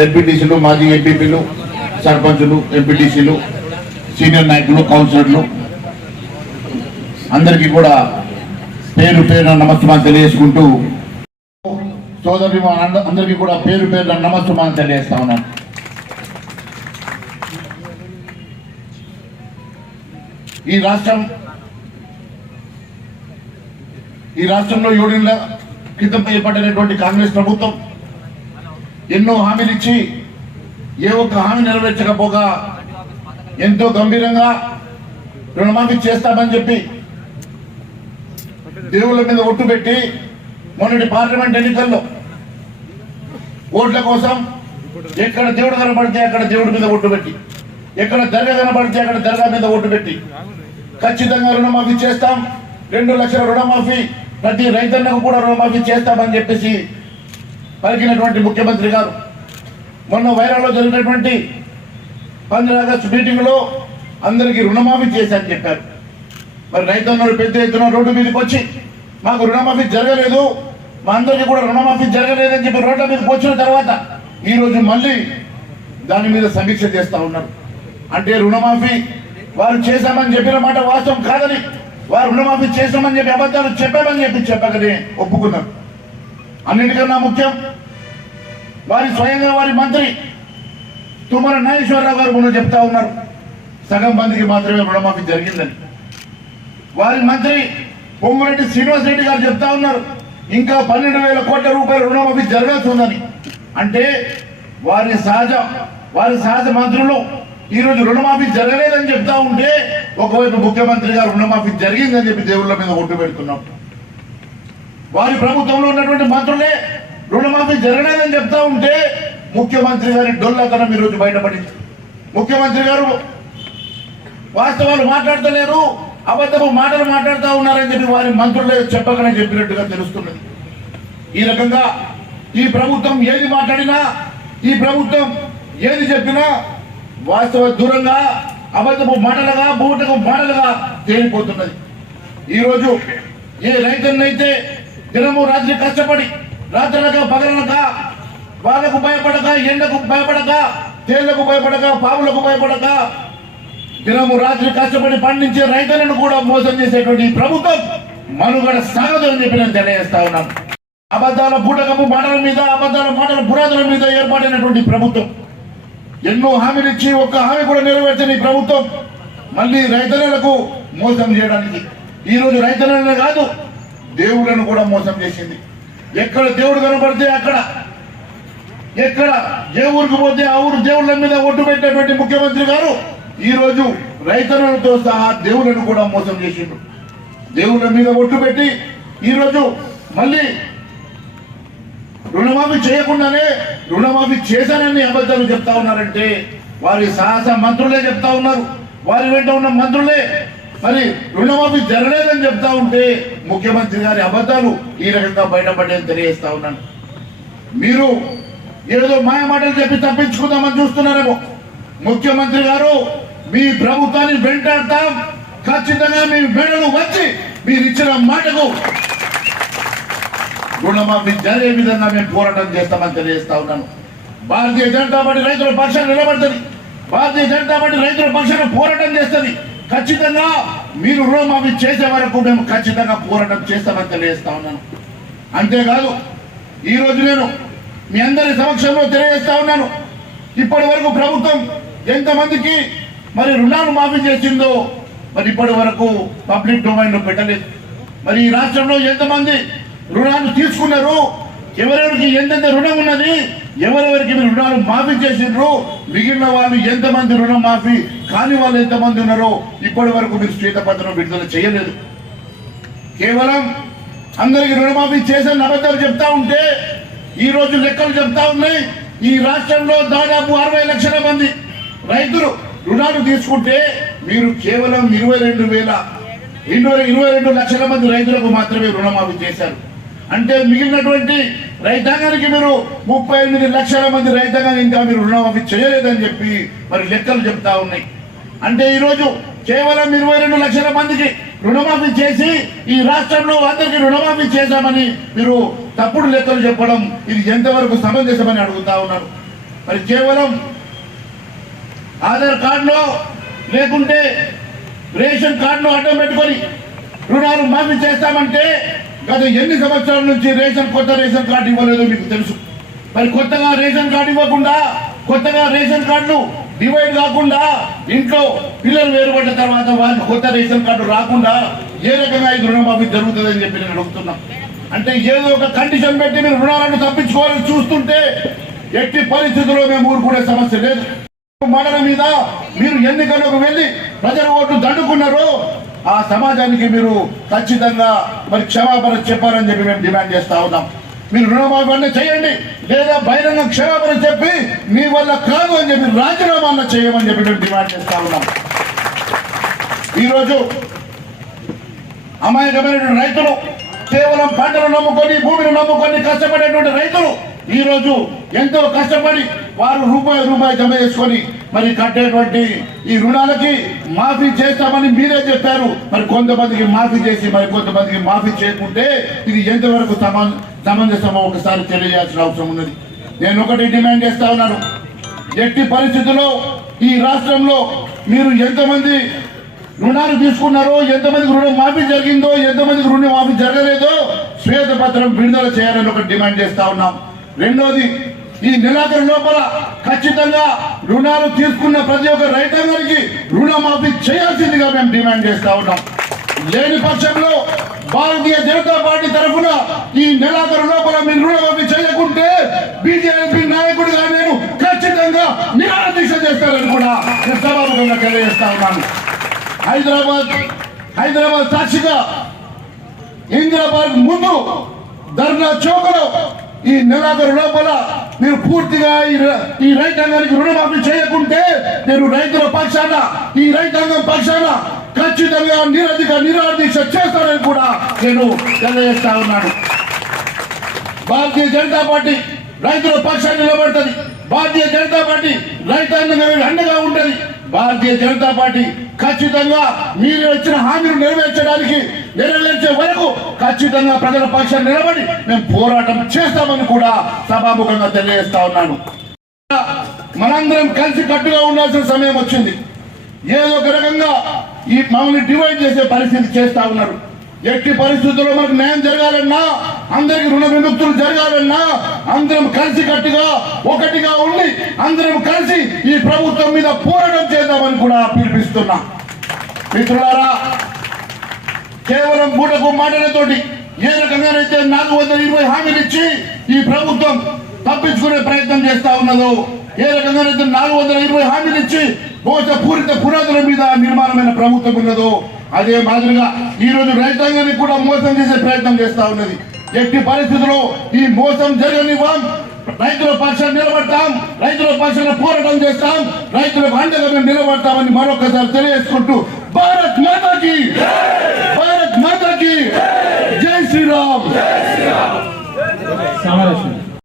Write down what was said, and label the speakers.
Speaker 1: జడ్పీటీసీలు మాజీ ఎంపీపీలు సర్పంచులు ఎంపీటీసీలు సీనియర్ నాయకులు కౌన్సిలర్లు అందరికీ కూడా పేరు పేరున నమస్కారం తెలియజేసుకుంటూ సోదరి అందరికీ కూడా పేరు పేరున నమస్కారం తెలియజేస్తా ఉన్నాను. ఈ రాష్ట్రం ఈ రాష్ట్రంలో ఏడేళ్ళ క్రితం ఏర్పడినటువంటి కాంగ్రెస్ ప్రభుత్వం ఎన్నో హామీలు ఇచ్చి ఏ ఒక్క హామీ నెరవేర్చకపోగా ఎంతో గంభీరంగా రుణమాఫీ చేస్తామని చెప్పి దేవుళ్ళ మీద ఒట్టు పెట్టి మొన్నటి పార్లమెంట్ ఎన్నికల్లో ఓట్ల కోసం ఎక్కడ దేవుడు కనబడితే అక్కడ దేవుడి మీద ఒట్టు పెట్టి ఎక్కడ దర్గా కనబడితే అక్కడ దర్గా మీద ఓటు పెట్టి ఖచ్చితంగా రుణమాఫీ చేస్తాం. రెండు లక్షల రుణమాఫీ ప్రతి రైతన్నకు కూడా రుణమాఫీ చేస్తామని చెప్పేసి పలికినటువంటి ముఖ్యమంత్రి గారు మొన్న వైరాలో జరిగినటువంటి పంద్ర ఆగస్టు మీటింగ్లో అందరికీ రుణమాఫీ చేశారని చెప్పారు. మరి రైతన్నలు పెద్ద ఎత్తున రోడ్డు మీదకి వచ్చి మాకు రుణమాఫీ జరగలేదు మా అందరికీ కూడా రుణమాఫీ జరగలేదని చెప్పి రోడ్ల మీదకి వచ్చిన తర్వాత ఈ రోజు మళ్ళీ దాని మీద సమీక్ష చేస్తా ఉన్నారు. అంటే రుణమాఫీ వారు చేశామని చెప్పిన మాట వాస్తవం కాదని వారు రుణమాఫీ చేశామని చెప్పి అబద్ధాలు చెప్పామని చెప్పి చెప్పకనే ఒప్పుకున్నారు. అన్నిటికన్నా ముఖ్యం వారి స్వయంగా వారి మంత్రి తుమ్మల నాగేశ్వరరావు గారు మొన్న చెప్తా ఉన్నారు. సగం మందికి మాత్రమే రుణమాఫీ జరిగిందని. వారి మంత్రి పొంగురెడ్డి శ్రీనివాస్ రెడ్డి గారు చెప్తా ఉన్నారు. ఇంకా పన్నెండు వేల కోట్ల రూపాయల రుణమాఫీ జరగాల్సి అంటే వారి సహజ వారి సహజ మంత్రులు ఈ రోజు రుణమాఫీ జరగలేదని చెప్తా ఉంటే ఒకవైపు ముఖ్యమంత్రి గారు రుణమాఫీ జరిగిందని చెప్పి దేవుళ్ళ మీద ఒట్టు పెడుతున్నాం. వారి ప్రభుత్వంలో ఉన్నటువంటి మంత్రులే రుణమాఫీ జరగలేదని చెప్తా ఉంటే ముఖ్యమంత్రి గారి డొల్లతనం ఈరోజు బయటపడింది ముఖ్యమంత్రి గారు వాస్తవాలు మాట్లాడతలేరు అబద్ధపు మాటలు మాట్లాడుతూ ఉన్నారని చెప్పి వారి మంత్రులే చెప్పకనే చెప్పినట్టుగా తెలుస్తున్నది. ఈ రకంగా ఈ ప్రభుత్వం ఏది మాట్లాడినా ఈ ప్రభుత్వం ఏది చెప్పినా వాస్తవ దూరంగా అబద్ధపు మాటలుగా బూటకు మాటలుగా తేలిపోతున్నది. ఈరోజు ఏ రైతున్నైతే దినము రాత్రి కష్టపడి రాత్రనక పగలనక వాళ్ళకు భయపడక ఎండకు భయపడక తేళ్ళకు భయపడక పాములకు భయపడక దినము రాత్రి కష్టపడి పండించే రైతులను కూడా మోసం చేసేటువంటి ప్రభుత్వం మనుగడ సాగదు అని చెప్పి నేను తెలియజేస్తా ఉన్నాం అబద్ధాల బూటకపు మాటల మీద అబద్ధాల మాటల పురాతన మీద ఏర్పాటైనటువంటి ప్రభుత్వం. ఎన్నో హామీలు ఇచ్చి ఒక్క హామీ కూడా నెరవేర్చని ప్రభుత్వం మళ్ళీ రైతులకు మోసం చేయడానికి. ఈరోజు రైతులనే కాదు దేవుళ్ళను కూడా మోసం చేసింది. ఎక్కడ దేవుడు కనబడితే అక్కడ? ఎక్కడ? ఏ ఊరికి పోతే ఆ ఊరు దేవుళ్ళ మీద ఒట్టు పెట్టేటువంటి ముఖ్యమంత్రి గారు? ఈ రోజు రైతులతో సహా దేవుళ్ళను కూడా మోసం చేసిండు దేవుళ్ళ మీద ఒట్టు పెట్టి ఈ రోజు మళ్ళీ రుణమాఫీ చేయకుండానే రుణమాఫీ చేశానని అబద్ధాలు చెప్తా ఉన్నారంటే వారి సాహస మంత్రులే చెప్తా ఉన్నారు. వారి వెంట ఉన్న మంత్రులే మరి రుణమాఫీ జరగలేదని చెప్తా ఉంటే ముఖ్యమంత్రి గారి అబద్ధాలు ఈ రకంగా బయటపడేది తెలియజేస్తా ఉన్నాను. మీరు ఏదో మాయ మాటలు చెప్పి తప్పించుకుందామని చూస్తున్నారేమో. ముఖ్యమంత్రి గారు మీ ప్రభుత్వాన్ని వెంటాడతాం. ఖచ్చితంగా మీ మెడలు వచ్చి మీరు ఇచ్చిన మాటకు రుణమాఫీ జరిగే విధంగా మేము పోరాటం చేస్తామని తెలియజేస్తా ఉన్నాను. భారతీయ జనతా పార్టీ రైతుల పక్షాన్ని నిలబడుతుంది. భారతీయ జనతా పార్టీ రైతుల పక్షాన్ని పోరాటం చేస్తుంది. ఖచ్చితంగా మీరు రుణమాఫీ చేసే వరకు మేము ఖచ్చితంగా పోరాటం చేస్తామని తెలియజేస్తా ఉన్నాను. అంతేకాదు ఈ రోజు నేను మీ అందరి సమక్షంలో తెలియజేస్తా ఉన్నాను. ఇప్పటి వరకు ప్రభుత్వం ఎంతమందికి మరి రుణాలు మాఫీ చేసిందో మరి ఇప్పటి వరకు పబ్లిక్ డొమైన్లో పెట్టలేదు. మరి ఈ రాష్ట్రంలో ఎంతమంది రుణాలు తీసుకున్నారు ఎవరెవరికి ఎంతెంత రుణం ఉన్నది ఎవరెవరికి మీరు రుణాలు మాఫీ చేసిండ్రు మిగిలిన వాళ్ళు ఎంతమంది రుణం మాఫీ కాని వాళ్ళు ఎంతమంది ఉన్నారో ఇప్పటి వరకు మీరు శ్వేతపత్రం విడుదల చేయలేదు. కేవలం అందరికి రుణమాఫీ చేసే అబద్ధాలు చెప్తా ఉంటే ఈ రోజు లెక్కలు చెప్తా ఉన్నాయి ఈ రాష్ట్రంలో దాదాపు అరవై లక్షల మంది రైతులు రుణాలు తీసుకుంటే మీరు కేవలం ఇరవై రెండు వేల ఇరవై రెండు లక్షల మంది రైతులకు మాత్రమే రుణమాఫీ చేశారు. అంటే మిగిలినటువంటి రైతాంగానికి మీరు ముప్పై ఎనిమిది లక్షల మంది రైతాంగాన్ని ఇంకా మీరు రుణమాఫీ చేయలేదని చెప్పి మరి లెక్కలు చెప్తా ఉన్నాయి. అంటే ఈరోజు కేవలం ఇరవై రెండు లక్షల మందికి రుణమాఫీ చేసి ఈ రాష్ట్రంలో అందరికీ రుణమాఫీ చేశామని మీరు తప్పుడు లెక్కలు చెప్పడం ఇది ఎంతవరకు సమంజసమని అడుగుతా ఉన్నారు. మరి కేవలం ఆధార్ కార్డులో లేకుంటే రేషన్ కార్డును అడ్డం పెట్టుకొని రుణాలు మాఫీ చేస్తామంటే గత ఎన్ని సంవత్సరాల నుంచి రేషన్ కొత్త రేషన్ కార్డు ఇవ్వలేదో మీకు తెలుసు. మరి కొత్తగా రేషన్ కార్డు ఇవ్వకుండా కొత్తగా రేషన్ కార్డులు డివైడ్ కాకుండా ఇంట్లో పిల్లలు వేరుపడ్డ తర్వాత వాళ్ళకి కొత్త రేషన్ కార్డు రాకుండా ఏ రకంగా ఇది రుణమాఫీ జరుగుతుందని చెప్పి నేను అడుగుతున్నా. అంటే ఏదో ఒక కండిషన్ పెట్టి మీరు రుణాలను తప్పించుకోవాలని చూస్తుంటే ఎట్టి పరిస్థితుల్లో మేము ఊరుకునే సమస్య లేదు. మండలం మీద మీరు ఎన్నికలకు వెళ్ళి ప్రజల ఓట్లు దండుకున్నారు ఆ సమాజానికి మీరు ఖచ్చితంగా మరి క్షమాపణ చెప్పారని చెప్పి మేము డిమాండ్ చేస్తా ఉన్నాం. మీరు రుణమాఫీ చేయండి లేదా బహిరంగ క్షమాపణ చెప్పి మీ వల్ల కాదు అని చెప్పి రాజీనామా చేయమని చెప్పి మేము డిమాండ్ చేస్తా ఉన్నాం. ఈరోజు అమాయకమైనటువంటి రైతులు కేవలం పంటలు నమ్ముకొని భూమిని నమ్ముకొని కష్టపడేటువంటి రైతులు ఈరోజు ఎంతో కష్టపడి వారు రూపాయి రూపాయి జమ చేసుకొని మరి కట్టేటువంటి ఈ రుణాలకి మాఫీ చేస్తామని మీరే చెప్పారు. మరి కొంతమందికి మాఫీ చేసి మరి కొంతమందికి మాఫీ చేయకుంటే ఇది ఎంతవరకు సమంజసమో ఒకసారి తెలియజేయాల్సిన అవసరం ఉన్నది. నేను ఒకటి డిమాండ్ చేస్తా ఉన్నాను. ఎట్టి పరిస్థితుల్లో ఈ రాష్ట్రంలో మీరు ఎంతమంది రుణాలు తీసుకున్నారో ఎంతమందికి రుణం మాఫీ జరిగిందో ఎంతమందికి రుణం మాఫీ జరగలేదో శ్వేతపత్రం విడుదల చేయాలని ఒక డిమాండ్ చేస్తా ఉన్నాం. రెండోది ఈ నెలాఖరు లోపల ఖచ్చితంగా రుణాలు తీసుకున్న ప్రతి ఒక్క రైతాంగానికి రుణమాఫీ చేయాల్సిందిగా మేము డిమాండ్ చేస్తా ఉన్నాం. లేని పక్షంలో భారతీయ జనతా పార్టీ తరఫున ఈ నెలాఖరు లోపల మీరు రుణమాఫీ చేయకుంటే బీజేపీ నాయకుడిగా నేను ఖచ్చితంగా నిరాళ దీక్ష చేస్తానని కూడా నేను సభాముఖంగా తెలియజేస్తా ఉన్నాను. హైదరాబాద్ హైదరాబాద్ సాక్షిగా ఇందిరాబాద్ ముందు ధర్నా చౌకలో ఈ నెలాఖరు లోపల మీరు పూర్తిగా ఈ ర- ఈ రైతాంగానికి రుణమాఫీ చేయకుంటే నేను రైతుల పక్షాన ఈ రైతాంగం పక్షాన ఖచ్చితంగా నిరధిక నిరాదీక్ష చేస్తానని కూడా నేను తెలియజేస్తా ఉన్నాను. భారతీయ జనతా పార్టీ రైతుల పక్షాన్ని నిలబడుతుంది. భారతీయ జనతా పార్టీ రైతాంగం అండగా ఉంటది. భారతీయ జనతా పార్టీ ఖచ్చితంగా మీరు ఇచ్చిన హామీలు నెరవేర్చడానికి నెరవేర్చే వరకు ఖచ్చితంగా ప్రజల పక్షాన్ని నిలబడి మేము పోరాటం చేస్తామని కూడా సభాముఖంగా తెలియజేస్తా ఉన్నాను. మనందరం కలిసి కట్టుగా ఉండాల్సిన సమయం వచ్చింది. ఏదో ఒక రకంగా ఈ మమ్మల్ని డివైడ్ చేసే పరిస్థితి చేస్తా ఉన్నారు. ఎట్టి పరిస్థితుల్లో మనకు న్యాయం జరగాలన్నా అందరికి రుణ విముక్తులు జరగాలన్నా అందరం కలిసి కట్టుగా ఒకటిగా ఉండి అందరం కలిసి ఈ ప్రభుత్వం మీద పోరాటం చేద్దామని కూడా పిలిపిస్తున్నా. మిత్రులారా కేవలం బూటకు మాటలతోటి ఏ రకంగానైతే నాలుగు వందల ఇరవై హామీలు ఇచ్చి ఈ ప్రభుత్వం తప్పించుకునే ప్రయత్నం చేస్తా ఉన్నదో ఏ రకంగానైతే నాలుగు వందల ఇరవై హామీలు ఇచ్చి మోసపూరిత పునాదుల మీద నిర్మాణమైన ప్రభుత్వం ఉన్నదో అదే మాదిరిగా ఈ రోజు రైతాంగాన్ని కూడా మోసం చేసే ప్రయత్నం చేస్తా ఉన్నది. ఎట్టి పరిస్థితుల్లో ఈ మోసం జరగనివ్వం. రైతుల పక్షాన్ని నిలబడతాం. రైతుల పక్షాన పోరాటం చేస్తాం. రైతులకు అండగా మేము నిలబడతామని మరొకసారి తెలియజేసుకుంటూ భారత్ మాతాకి భారత్ మాతాకి జై! శ్రీరామ్!
Speaker 2: సమావేశం